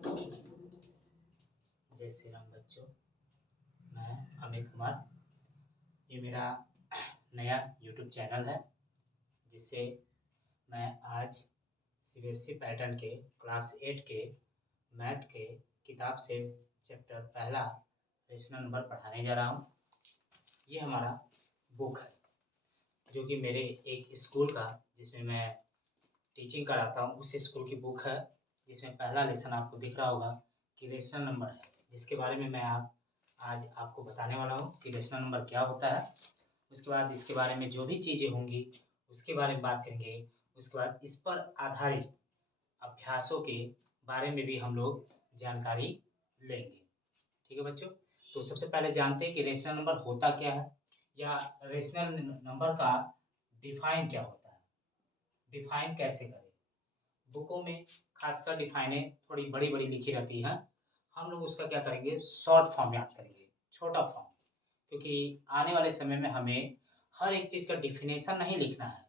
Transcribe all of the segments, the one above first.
जय श्री राम बच्चों। मैं अमित कुमार। ये मेरा नया यूट्यूब चैनल है जिससे मैं आज सीबीएसई पैटर्न के क्लास 8 के मैथ के किताब से चैप्टर पहला रेशनल नंबर पढ़ाने जा रहा हूँ। ये हमारा बुक है जो कि मेरे एक स्कूल का जिसमें मैं टीचिंग कराता हूँ उस स्कूल की बुक है, जिसमें पहला लेसन आपको दिख रहा होगा कि रेशनल नंबर है, जिसके बारे में मैं आज आपको बताने वाला हूँ कि रेशनल नंबर क्या होता है। उसके बाद इसके बारे में जो भी चीज़ें होंगी उसके बारे में बात करेंगे। उसके बाद इस पर आधारित अभ्यासों के बारे में भी हम लोग जानकारी लेंगे। ठीक है बच्चों, तो सबसे पहले जानते हैं कि रेशनल नंबर होता क्या है या रेशनल नंबर का डिफाइन क्या होता है, डिफाइन कैसे करें। बुकों में खासकर डिफाइने थोड़ी बड़ी बड़ी लिखी रहती हैं, हम लोग उसका क्या करेंगे, शॉर्ट फॉर्म याद करेंगे, छोटा फॉर्म, क्योंकि आने वाले समय में हमें हर एक चीज़ का डिफिनेशन नहीं लिखना है।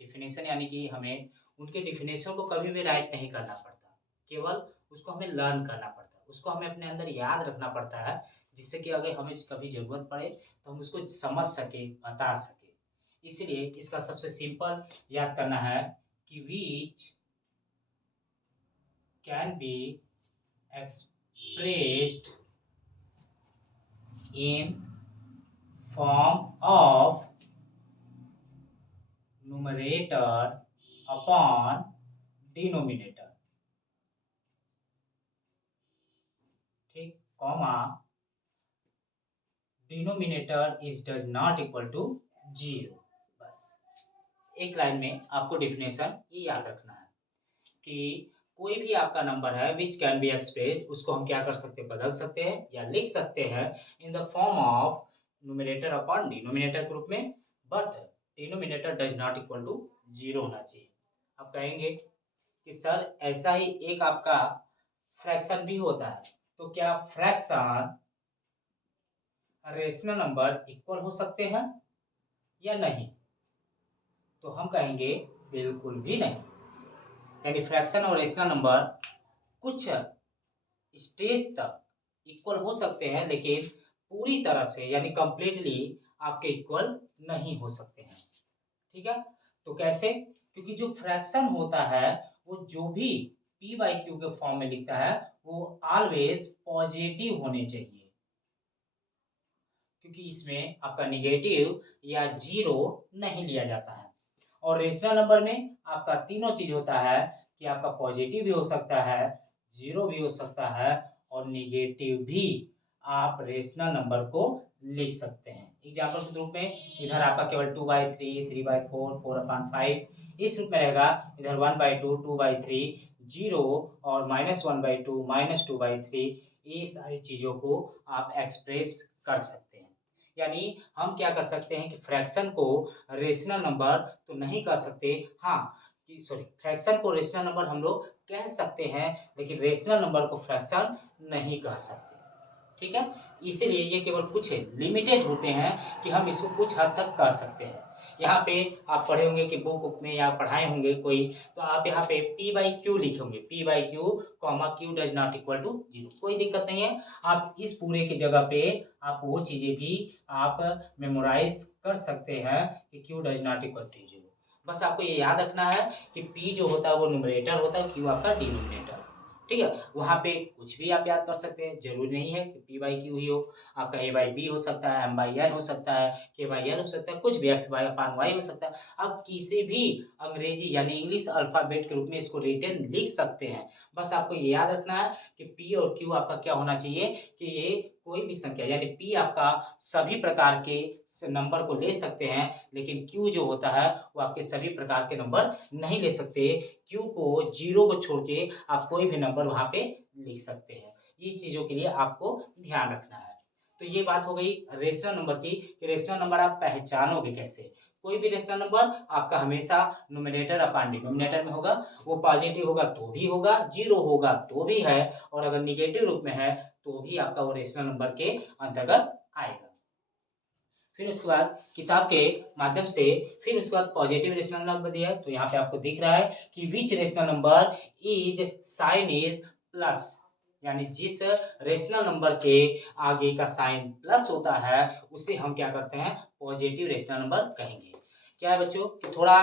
डिफिनेशन यानी कि हमें उनके डिफिनेशन को कभी भी राइट नहीं करना पड़ता, केवल उसको हमें लर्न करना पड़ता है, उसको हमें अपने अंदर याद रखना पड़ता है, जिससे कि अगर हमें कभी ज़रूरत पड़े तो हम उसको समझ सके, बता सके। इसलिए इसका सबसे सिंपल याद करना है कि विच can be expressed in form of numerator upon denominator, ठीक, comma denominator is does not equal to 0। बस एक लाइन में आपको डिफिनेशन ये याद रखना है कि कोई भी आपका नंबर है विच कैन बी एक्सप्रेस, उसको हम क्या कर सकते हैं, बदल सकते हैं या लिख सकते हैं in the form of numerator upon denominator के रूप में, but denominator does not equal to 0 होना चाहिए। आप कहेंगे कि सर ऐसा ही एक आपका फ्रैक्शन भी होता है, तो क्या फ्रैक्शन रेशनल नंबर इक्वल हो सकते हैं या नहीं? तो हम कहेंगे बिल्कुल भी नहीं। यानी फ्रैक्शन और रेशनल नंबर कुछ स्टेज तक इक्वल हो सकते हैं, लेकिन पूरी तरह से यानी कंप्लीटली आपके इक्वल नहीं हो सकते हैं। ठीक है, तो कैसे? क्योंकि जो फ्रैक्शन होता है वो जो भी p बाई क्यू के फॉर्म में लिखता है वो ऑलवेज पॉजिटिव होने चाहिए, क्योंकि इसमें आपका निगेटिव या जीरो नहीं लिया जाता है। और रेशनल नंबर में आपका तीनों चीज होता है कि आपका पॉजिटिव भी हो सकता है, जीरो भी हो सकता है और निगेटिव भी आप रेशनल नंबर को लिख सकते हैं। एग्जाम्पल के रूप में इधर आपका केवल 2/3, 3/4, 4/5 इस रूप में रहेगा, इधर 1/2, 2/3, 0 और -1/2, -2/3, ये सारी चीजों को आप एक्सप्रेस कर सकते हैं। यानी हम क्या कर सकते हैं कि फ्रैक्शन को रेशनल नंबर तो नहीं कर सकते, हाँ फ्रैक्शन को रेशनल नंबर हम लोग कह सकते हैं, लेकिन रेशनल नंबर को फ्रैक्शन नहीं कह सकते। ठीक है, इसीलिए ये केवल कुछ लिमिटेड होते हैं कि हम इसको कुछ हद तक कर सकते हैं। यहाँ पे आप पढ़े होंगे कि बुक में या पढ़ाए होंगे कोई, तो आप यहाँ पे p बाई क्यू लिखे होंगे, p by q comma q does not equal to 0, कोई दिक्कत नहीं है। आप इस पूरे की जगह पे आप वो चीजें भी आप मेमोराइज कर सकते हैं कि q does not equal to 0। बस आपको ये याद रखना है कि p जो होता है वो न्यूमरेटर होता है, q आपका डिनोमिनेटर। ठीक है, वहाँ पे कुछ भी आप याद कर सकते हैं, जरूरी नहीं है कि p बाई क्यू ही हो, आपका a बाई बी हो सकता है, m बाई n हो सकता है, k बाई l हो सकता है, कुछ भी x बाई अपान y हो सकता है। आप किसी भी अंग्रेजी यानी इंग्लिश अल्फाबेट के रूप में इसको रिटन लिख सकते हैं। बस आपको ये याद रखना है कि p और q आपका क्या होना चाहिए कि ये कोई भी संख्या, यानी p आपका सभी प्रकार के नंबर को ले सकते हैं, लेकिन q जो होता है वो आपके सभी प्रकार के नंबर नहीं ले सकते। q को, जीरो को छोड़ के आप कोई भी नंबर वहां पे लिख सकते हैं। ये चीजों के लिए आपको ध्यान रखना है। तो ये बात हो गई रेशनल नंबर की कि रेशनल नंबर आप पहचानोगे कैसे। कोई भी रेशनल नंबर आपका हमेशा न्यूमरेटर अपॉन डिनोमिनेटर में होगा, वो पॉजिटिव होगा तो भी होगा, जीरो होगा तो भी है, और अगर निगेटिव रूप में है तो भी आपका वो रेशनल नंबर के अंतर्गत आएगा। फिर उसके बाद किताब के माध्यम से फिर उसके बाद पॉजिटिव रेशनल नंबर दिया है, तो यहाँ पे आपको दिख रहा है कि which rational number is sign is plus, यानी जिस रेशनल नंबर के आगे का साइन प्लस होता है उसे हम क्या करते हैं, पॉजिटिव रेशनल नंबर कहेंगे। क्या है बच्चों कि थोड़ा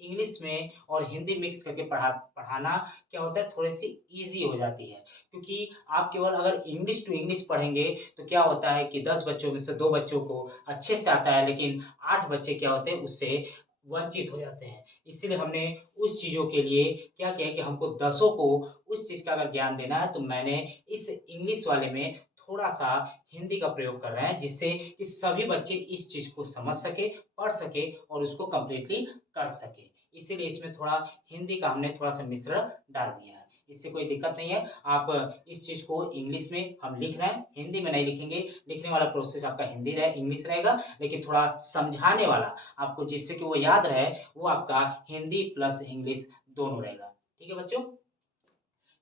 इंग्लिश में और हिंदी मिक्स करके पढ़ाना क्या होता है, थोड़ी सी ईजी हो जाती है, क्योंकि आप केवल अगर इंग्लिश टू इंग्लिश पढ़ेंगे तो क्या होता है कि 10 बच्चों में से 2 बच्चों को अच्छे से आता है, लेकिन 8 बच्चे क्या होते हैं उससे वंचित हो जाते हैं। इसीलिए हमने उस चीज़ों के लिए क्या किया कि हमको दसों को उस चीज़ का अगर ज्ञान देना है तो मैंने इस इंग्लिश वाले में थोड़ा-सा हिंदी का प्रयोग कर रहे हैं, जिससे कि सभी बच्चे इस चीज़ को समझ सकें, पढ़ सकें और उसको कंप्लीटली कर सकें। इसीलिए इसमें थोड़ा हिंदी का हमने थोड़ा-सा मिश्रण डाल दिया है। इससे कोई दिक्कत नहीं है, आप इस चीज़ को इंग्लिश में हम लिख रहे हैं, हिंदी में नहीं लिखेंगे, लिखने वाला प्रोसेस आपका इंग्लिश रहेगा, लेकिन थोड़ा समझाने वाला आपको जिससे कि वो याद रहे, वो आपका हिंदी प्लस इंग्लिश दोनों रहेगा। ठीक है बच्चों?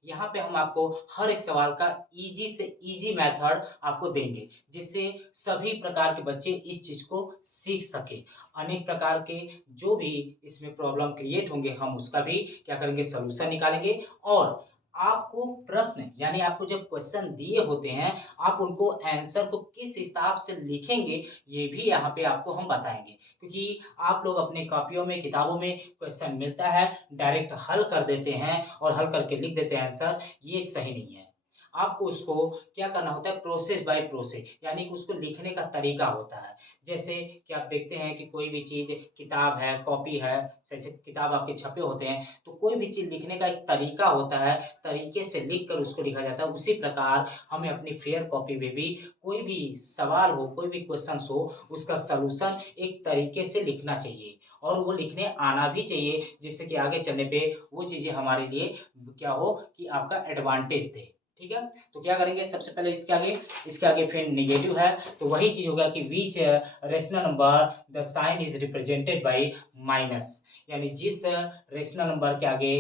यहाँ पे हम आपको हर एक सवाल का ईज़ी से ईज़ी मेथड आपको देंगे, जिससे सभी प्रकार के बच्चे इस चीज़ को सीख सकें। अनेक प्रकार के जो भी इसमें प्रॉब्लम क्रिएट होंगे, हम उसका भी क्या करेंगे, सॉल्यूशन निकालेंगे और आपको प्रश्न यानी आपको जब क्वेश्चन दिए होते हैं, आप उनको आंसर को किस हिसाब से लिखेंगे, ये भी यहाँ पे आपको हम बताएँगे। क्योंकि आप लोग अपने कॉपियों में, किताबों में क्वेश्चन मिलता है, डायरेक्ट हल कर देते हैं और हल करके लिख देते हैं आंसर, ये सही नहीं है। आपको उसको क्या करना होता है, प्रोसेस बाय प्रोसेस, यानी कि उसको लिखने का तरीका होता है। जैसे कि आप देखते हैं कि कोई भी चीज़ किताब है, कॉपी है, जैसे किताब आपके छपे होते हैं, तो कोई भी चीज़ लिखने का एक तरीका होता है, तरीके से लिख कर उसको लिखा जाता है। उसी प्रकार हमें अपनी फेयर कॉपी में भी कोई भी सवाल हो, कोई भी क्वेश्चन्स हो, उसका सॉल्यूशन एक तरीके से लिखना चाहिए और वो लिखने आना भी चाहिए, जिससे कि आगे चलने पे वो चीज़ें हमारे लिए क्या हो कि आपका एडवांटेज दे। ठीक है? तो क्या करेंगे, सबसे पहले इसके आगे फिर नेगेटिव है, तो वही चीज़ होगा कि which rational number the sign is represented by minus, यानी जिस रेशनल नंबर के आगे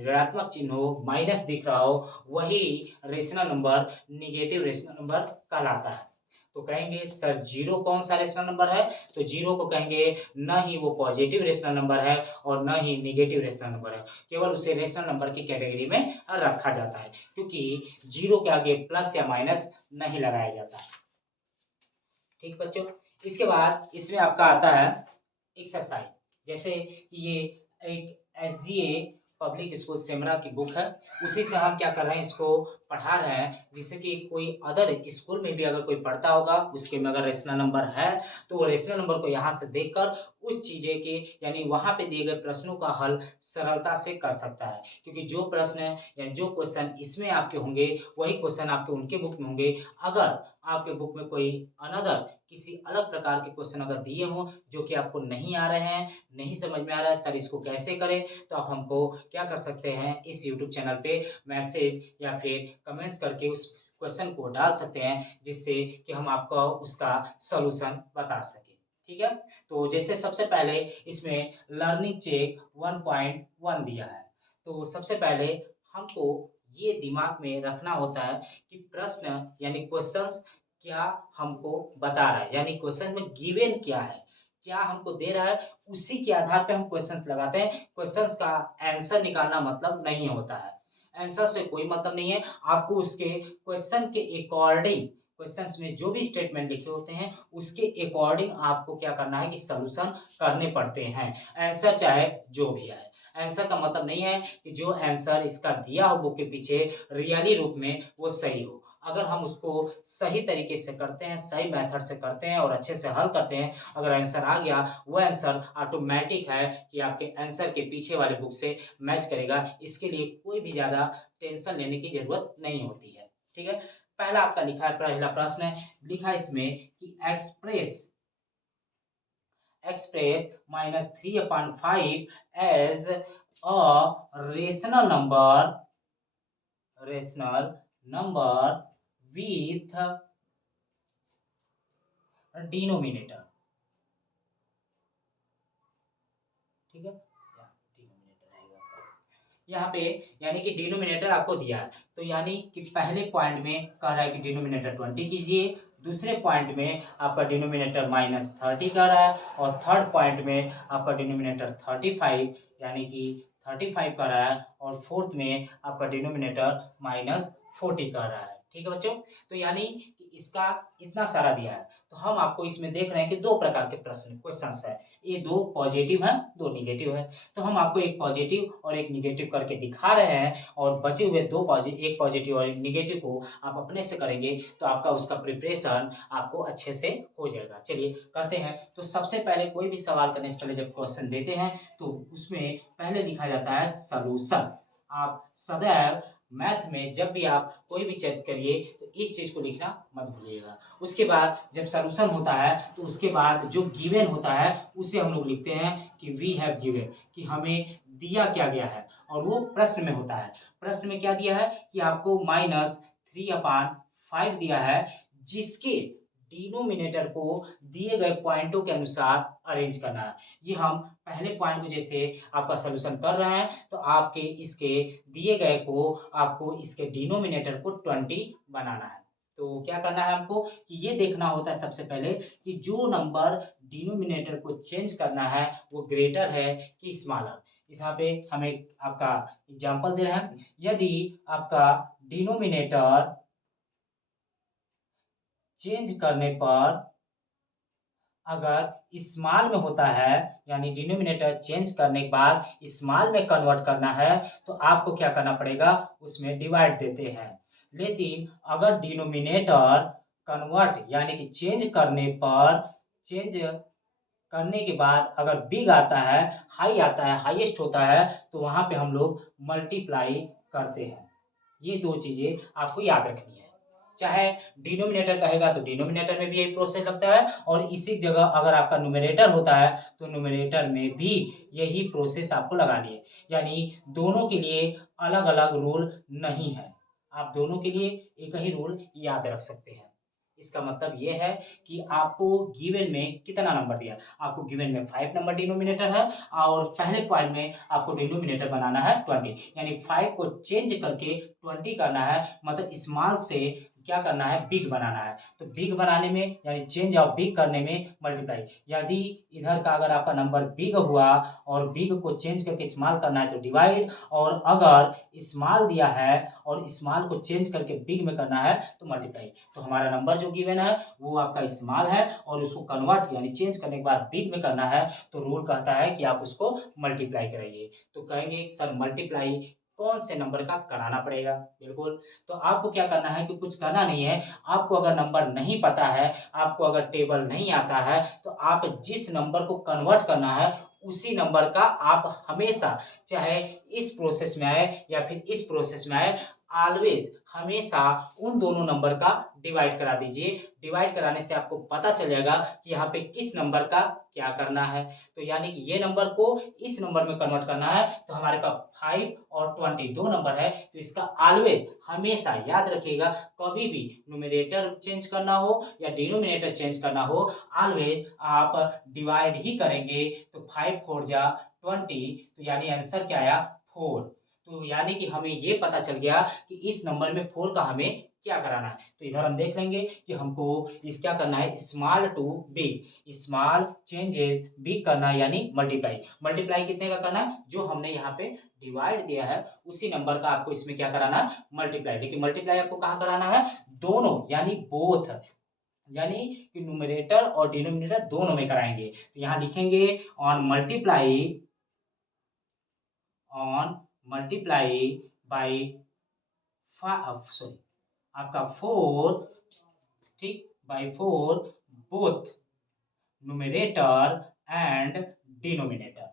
ऋणात्मक चिन्ह हो, माइनस दिख रहा हो, वही rational number negative rational number कहलाता है। तो कहेंगे सर 0 कौन-सा रेशनल नंबर है? तो 0 को कहेंगे ना ही वो पॉजिटिव रेशनल नंबर है और ना ही नेगेटिव रेशनल नंबर है। केवल उसे रेशनल नंबर की कैटेगरी में रखा जाता है, क्योंकि 0 के आगे प्लस या माइनस नहीं लगाया जाता। ठीक बच्चों? इसके बाद इसमें आपका आता है एक्सरसाइज, जैसे कि ये एक एसजीए पब्लिक स्कूल सेमरा की बुक है, उसी से हम क्या कर रहे हैं, इसको पढ़ा रहे हैं, जिससे कि कोई अदर स्कूल में भी अगर कोई पढ़ता होगा, उसके में अगर रेशनल नंबर है, तो वो रेशनल नंबर को यहाँ से देखकर उस चीज़ें के यानी वहाँ पे दिए गए प्रश्नों का हल सरलता से कर सकता है। क्योंकि जो प्रश्न या जो क्वेश्चन इसमें आपके होंगे, वही क्वेश्चन आपके उनके बुक में होंगे। अगर आपके बुक में कोई अनदर किसी अलग प्रकार के क्वेश्चन अगर दिए हों, जो कि आपको नहीं आ रहे हैं, नहीं समझ में आ रहा है, सर इसको कैसे करें? तो आप हमको क्या कर सकते हैं, इस यूट्यूब चैनल पे मैसेज या फिर कमेंट्स करके उस क्वेश्चन को डाल सकते हैं, जिससे कि हम आपको उसका सॉल्यूशन बता सकें। ठीक है? तो जैसे सबसे पहले इसमें लर्निंग चेक 1.1 दिया है। तो सबसे पहले हमको ये दिमाग में रखना होता है कि प्रश्न यानी क्वेश्चंस क्या हमको बता रहा है, यानी क्वेश्चन में गिवन क्या है, क्या हमको दे रहा है, उसी के आधार पे हम क्वेश्चंस लगाते हैं। क्वेश्चंस का आंसर निकालना मतलब नहीं होता है, आंसर से कोई मतलब नहीं है। आपको उसके क्वेश्चन के अकॉर्डिंग, क्वेश्चंस में जो भी स्टेटमेंट लिखे होते हैं उसके अकॉर्डिंग आपको क्या करना है कि सॉल्यूशन करने पड़ते हैं, आंसर चाहे जो भी आए। आंसर का मतलब नहीं है कि जो आंसर इसका दिया हो बुक के पीछे रियली रूप में वो सही हो। अगर हम उसको सही तरीके से करते हैं, सही मेथड से करते हैं और अच्छे से हल करते हैं, अगर आंसर आ गया, वो आंसर ऑटोमैटिक है कि आपके आंसर के पीछे वाले बुक से मैच करेगा। इसके लिए कोई भी ज़्यादा टेंशन लेने की ज़रूरत नहीं होती है। ठीक है? पहला आपका लिखा है, पहला प्रश्न है, लिखा है इसमें कि express express -3/5 as a rational number with denominator। ठीक है, डिनोमिनेटर आएगा यहाँ पे, यानी कि डिनोमिनेटर आपको दिया है, तो यानी कि पहले पॉइंट में कह रहा है कि डिनोमिनेटर 20 कीजिए, दूसरे पॉइंट में आपका डिनोमिनेटर -30 कह रहा है और थर्ड पॉइंट में आपका डिनोमिनेटर 35 यानी कि 35 कर रहा है और फोर्थ में आपका डिनोमिनेटर -40 कर रहा है। ठीक है बच्चों, तो यानी कि इसका इतना सारा दिया है। तो हम आपको इसमें देख रहे हैं कि दो प्रकार के प्रश्न क्वेश्चंस है, ये दो पॉजिटिव हैं, दो निगेटिव है। तो हम आपको एक पॉजिटिव और एक निगेटिव करके दिखा रहे हैं और बचे हुए एक पॉजिटिव और एक निगेटिव को आप अपने से करेंगे तो आपका उसका प्रिपरेशन आपको अच्छे से हो जाएगा। चलिए करते हैं। तो सबसे पहले कोई भी सवाल करने से पहले जब क्वेश्चन देते हैं तो उसमें पहले लिखा जाता है सॉल्यूशन। आप सदैव मैथ में जब भी आप कोई भी चीज करिए तो इस चीज को लिखना मत भूलिएगा। उसके बाद जब सॉल्यूशन होता है तो उसके बाद जो गिवन होता है उसे हम लोग लिखते हैं कि वी हैव गिवन, कि हमें दिया क्या गया है, और वो प्रश्न में होता है। प्रश्न में क्या दिया है कि आपको -3/5 दिया है, जिसके डिनोमिनेटर को दिए गए पॉइंटों के अनुसार अरेंज करना है। ये हम पहले पॉइंट में जैसे आपका सॉल्यूशन कर रहे हैं तो आपके इसके दिए गए को आपको इसके डिनोमिनेटर को 20 बनाना है। तो क्या करना है हमको कि ये देखना होता है सबसे पहले कि जो नंबर डिनोमिनेटर को चेंज करना है वो ग्रेटर है कि स्मॉलर। यहाँ पे हमें आपका एग्जांपल दे रहे हैं, यदि आपका डिनोमिनेटर चेंज करने पर अगर स्मॉल में होता है, यानी डिनोमिनेटर चेंज करने के बाद स्मॉल में कन्वर्ट करना है तो आपको क्या करना पड़ेगा, उसमें डिवाइड देते हैं। लेकिन अगर डिनोमिनेटर कन्वर्ट यानी कि चेंज करने के बाद अगर बिग आता है, हाई आता है, हाईएस्ट होता है, तो वहां पे हम लोग मल्टीप्लाई करते हैं। ये दो चीजें आपको याद रखनी है। चाहे डिनोमिनेटर कहेगा तो डिनोमिनेटर में भी यही प्रोसेस लगता है, और इसी जगह अगर आपका न्यूमरेटर होता है तो न्यूमरेटर में भी यही प्रोसेस आपको लगानी है। यानी दोनों के लिए अलग अलग रूल नहीं है, आप दोनों के लिए एक ही रूल याद रख सकते हैं। इसका मतलब ये है कि आपको गिवन में कितना नंबर दिया, आपको गिवन में 5 नंबर डिनोमिनेटर है और पहले पॉइंट में आपको डिनोमिनेटर बनाना है 20, यानी 5 को चेंज करके 20 करना है, मतलब स्मॉल से क्या करना है, बिग बनाना है। तो बिग बनाने में यानी चेंज ऑफ बिग करने में मल्टीप्लाई, यदि इधर का अगर आपका नंबर बिग हुआ और बिग को चेंज करके स्मॉल करना है तो डिवाइड, और अगर स्मॉल दिया है और स्मॉल को चेंज करके बिग में करना है तो मल्टीप्लाई। तो हमारा नंबर जो गिवन है वो आपका स्मॉल है और उसको कन्वर्ट यानी चेंज करने के बाद बिग में करना है, तो रूल कहता है कि आप उसको मल्टीप्लाई कराइए। तो कहेंगे सर मल्टीप्लाई कौन से नंबर का कराना पड़ेगा, बिल्कुल। तो आपको क्या करना है कि कुछ करना नहीं है, आपको अगर नंबर नहीं पता है, आपको अगर टेबल नहीं आता है, तो आप जिस नंबर को कन्वर्ट करना है उसी नंबर का आप हमेशा, चाहे इस प्रोसेस में आए या फिर इस प्रोसेस में आए, ऑलवेज हमेशा उन दोनों नंबर का डिवाइड करा दीजिए। डिवाइड कराने से आपको पता चलेगा कि यहाँ पे किस नंबर का क्या करना है। तो यानी कि ये नंबर को इस नंबर में कन्वर्ट करना है, तो हमारे पास 5 और 20 दो नंबर है, तो इसका ऑलवेज हमेशा याद रखिएगा, कभी भी न्यूमरेटर चेंज करना हो या डिनोमिनेटर चेंज करना हो, ऑलवेज आप डिवाइड ही करेंगे। तो 5 4 जा 20, तो यानी आंसर क्या आया 4। तो यानी कि हमें ये पता चल गया कि इस नंबर में 4 का हमें क्या कराना है। तो इधर हम देख लेंगे कि हमको इस क्या करना है, small to big, small changes big करना है, यानी मल्टीप्लाई। मल्टीप्लाई कितने का करना है, जो हमने यहाँ पे डिवाइड दिया है उसी नंबर का आपको इसमें क्या कराना है, मल्टीप्लाई। लेकिन मल्टीप्लाई आपको कहाँ कराना है, दोनों यानी बोथ, यानी कि न्यूमरेटर और डिनोमिनेटर दोनों में कराएंगे। तो यहाँ लिखेंगे ऑन मल्टीप्लाई बाई सॉरी आपका 4, ठीक, by 4 both numerator and denominator.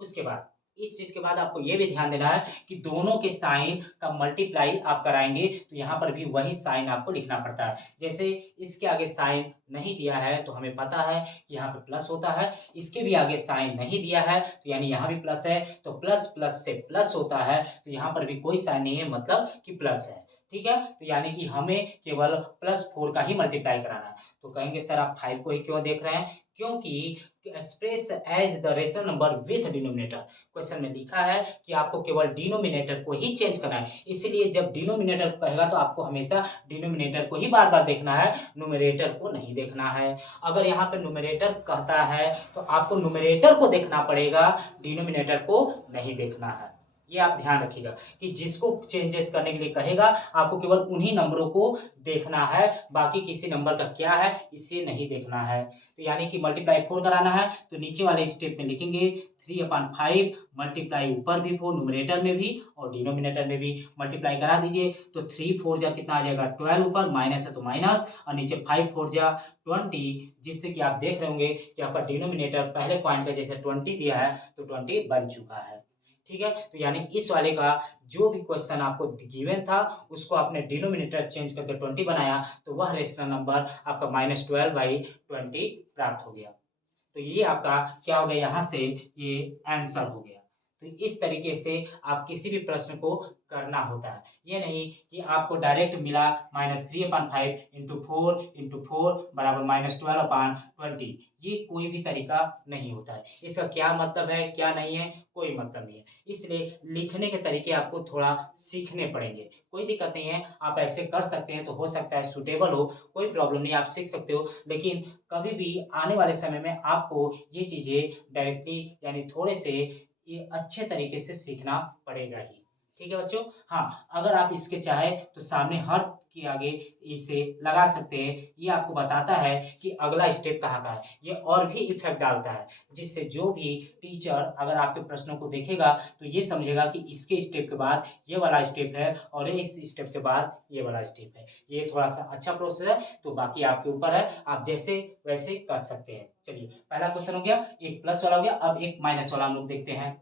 उसके बाद इस चीज के बाद आपको ये भी ध्यान देना है कि दोनों के साइन का मल्टीप्लाई आप कराएंगे तो यहाँ पर भी वही साइन आपको लिखना पड़ता है। जैसे इसके आगे साइन नहीं दिया है तो हमें पता है कि यहाँ पे प्लस होता है, इसके भी आगे साइन नहीं दिया है तो यानी यहाँ भी प्लस है, तो प्लस प्लस से प्लस होता है, तो यहाँ पर भी कोई साइन नहीं है, मतलब कि प्लस है। ठीक है, तो यानी कि हमें केवल +4 का ही मल्टीप्लाई कराना है। तो कहेंगे सर आप 5 को ही क्यों देख रहे हैं, क्योंकि express as the rational number with denominator. Question में लिखा है कि आपको केवल डिनोमिनेटर को ही चेंज करना है, इसलिए जब डिनोमिनेटर कहेगा तो आपको हमेशा डिनोमिनेटर को ही बार बार देखना है, न्यूमरेटर को नहीं देखना है। अगर यहाँ पे न्यूमरेटर कहता है तो आपको न्यूमरेटर को देखना पड़ेगा, डिनोमिनेटर को नहीं देखना है। ये आप ध्यान रखिएगा कि जिसको चेंजेस करने के लिए कहेगा आपको केवल उन्हीं नंबरों को देखना है, बाकी किसी नंबर का क्या है इसे नहीं देखना है। तो यानी कि मल्टीप्लाई 4 कराना है तो नीचे वाले स्टेप में लिखेंगे 3/5 मल्टीप्लाई ऊपर भी 4 न्यूमरेटर में भी और डिनोमिनेटर में भी मल्टीप्लाई करा दीजिए। तो 3 4 जा कितना आ जाएगा 12, ऊपर माइनस है तो माइनस और नीचे 5 4 जा 20, जिससे कि आप देख रहे होंगे कि आपका डिनोमिनेटर पहले पॉइंट का जैसे 20 दिया है तो 20 बन चुका है। ठीक है, तो यानी इस वाले का जो भी क्वेश्चन आपको गिवन था उसको आपने डिनोमिनेटर चेंज करके 20 बनाया तो वह रेशनल नंबर आपका -12/20 प्राप्त हो गया। तो ये आपका क्या हो गया, यहाँ से ये आंसर हो गया। तो इस तरीके से आप किसी भी प्रश्न को करना होता है, ये नहीं कि आपको डायरेक्ट मिला -3/5 × 4 × 4 बराबर -12/20, ये कोई भी तरीका नहीं होता है। इसका क्या मतलब है क्या नहीं है कोई मतलब नहीं है, इसलिए लिखने के तरीके आपको थोड़ा सीखने पड़ेंगे। कोई दिक्कत नहीं है, आप ऐसे कर सकते हैं तो हो सकता है सूटेबल हो, कोई प्रॉब्लम नहीं, आप सीख सकते हो। लेकिन कभी भी आने वाले समय में आपको ये चीज़ें डायरेक्टली यानी थोड़े से ये अच्छे तरीके से सीखना पड़ेगा ही। ठीक है बच्चों? हाँ, अगर आप इसके चाहें तो सामने हर के आगे इसे लगा सकते हैं। ये आपको बताता है कि अगला स्टेप कहाँ का है। ये और भी इफ़ेक्ट डालता है, जिससे जो भी टीचर अगर आपके प्रश्नों को देखेगा तो ये समझेगा कि इसके स्टेप के बाद ये वाला स्टेप है और इस स्टेप के बाद ये वाला स्टेप है। ये थोड़ा-सा अच्छा प्रोसेस है, तो बाकी आपके ऊपर है, आप जैसे वैसे कर सकते हैं। चलिए, पहला क्वेश्चन हो गया, एक प्लस वाला हो गया, अब एक माइनस वाला हम लोग देखते हैं।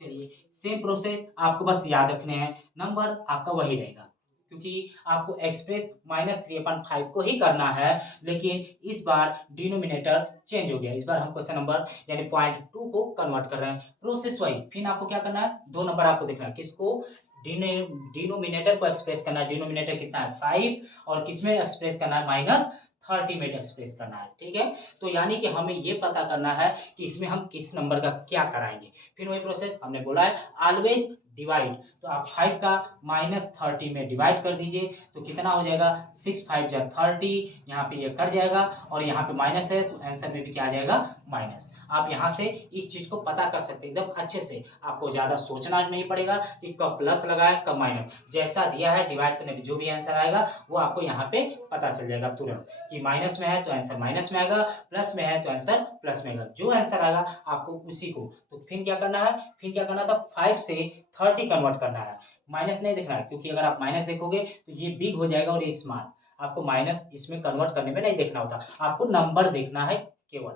चलिए, सेम प्रोसेस आपको बस याद रखने हैं, नंबर आपका वही रहेगा, क्योंकि आपको एक्सप्रेस -3/5 को ही करना है, लेकिन इस बार डिनोमिनेटर चेंज हो गया। इस बार हम क्वेश्चन नंबर यानी पॉइंट 2 को कन्वर्ट कर रहे हैं। प्रोसेस वही, फिर आपको क्या करना है, 2 नंबर आपको देखना है, किसको डिने डिनोमिनेटर को एक्सप्रेस करना है। डिनोमिनेटर कितना है 5 और किसमें एक्सप्रेस करना है -30 में एक्सप्रेस करना है। ठीक है, तो यानी कि हमें ये पता करना है कि इसमें हम किस नंबर का क्या कराएंगे। फिर वही प्रोसेस हमने बोला है, ऑलवेज डिवाइड, तो आप 5 का -30 में डिवाइड कर दीजिए तो कितना हो जाएगा 6 5 जा 30, यहाँ पे ये कट जाएगा और यहाँ पे माइनस है तो आंसर में भी क्या आ जाएगा माइनस। आप यहाँ से इस चीज को पता कर सकते हैं एकदम अच्छे से, आपको ज्यादा सोचना नहीं पड़ेगा कि कब प्लस लगाए कब माइनस, जैसा दिया है डिवाइड करने में जो भी आंसर आएगा वो आपको यहाँ पे पता चल जाएगा तुरंत कि माइनस में है तो आंसर माइनस में आएगा, प्लस में है तो आंसर प्लस में आएगा, जो आंसर आएगा आपको उसी को। तो फिर क्या करना है, फिर क्या करना था 5 से 30 कन्वर्ट करना है, माइनस नहीं देखना है, क्योंकि अगर आप माइनस देखोगे तो ये बिग हो जाएगा और ये स्मॉल, आपको माइनस इसमें कन्वर्ट करने में नहीं देखना होता, आपको नंबर देखना है केवल।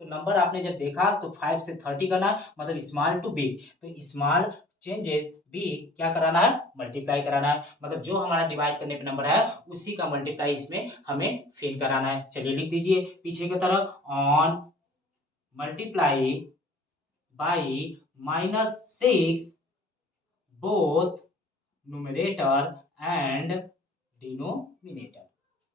तो नंबर आपने जब देखा तो 5 से 30 करना मतलब स्मॉल टू बिग, तो स्मॉल चेंजेस बी क्या कराना है मल्टीप्लाई कराना है, मतलब जो हमारा डिवाइड करने पे नंबर है उसी का मल्टीप्लाई इसमें हमें फिल कराना है। चलिए लिख दीजिए पीछे की तरफ, on multiply by -6 both numerator and denominator.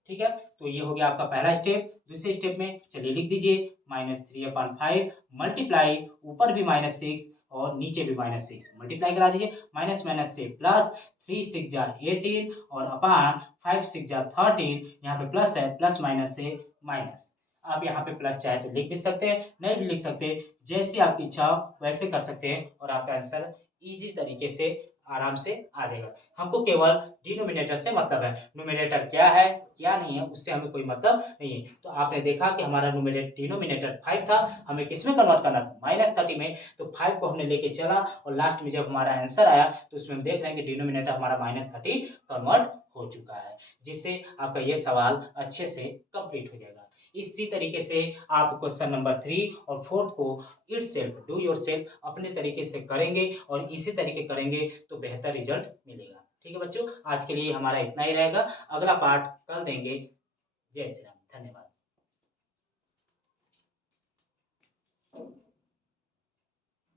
ठीक है, तो ये हो गया आपका पहला स्टेप। दूसरे स्टेप में चलिए लिख दीजिए -3/5 मल्टीप्लाई ऊपर भी -6 और नीचे भी -6 मल्टीप्लाई करा दीजिए, माइनस माइनस से प्लस, 3 6 जा 18 और अपान 5 6 जा 13, यहाँ पे प्लस है, प्लस माइनस से माइनस। आप यहाँ पे प्लस चाहे तो लिख भी सकते हैं, नहीं भी लिख सकते, जैसी आपकी इच्छा हो वैसे कर सकते हैं और आपका आंसर इजी तरीके से आराम से आ जाएगा। हमको केवल डिनोमिनेटर से मतलब है, न्यूमरेटर क्या है क्या नहीं है उससे हमें कोई मतलब नहीं है। तो आपने देखा कि हमारा डिनोमिनेटर 5 था, हमें किसमें कन्वर्ट करना था -30 में, तो 5 को हमने लेके चला और लास्ट में जब हमारा आंसर आया तो उसमें हम देख रहे हैं कि डिनोमिनेटर हमारा -30 कन्वर्ट हो चुका है, जिससे आपका ये सवाल अच्छे से कंप्लीट हो जाएगा। इसी तरीके से आप क्वेश्चन नंबर 3 और 4 को इटसेल्फ डू योरसेल्फ अपने तरीके से करेंगे और इसी तरीके करेंगे तो बेहतर रिजल्ट मिलेगा। ठीक है बच्चों, आज के लिए हमारा इतना ही रहेगा, अगला पार्ट कल देंगे। जय श्री राम, धन्यवाद।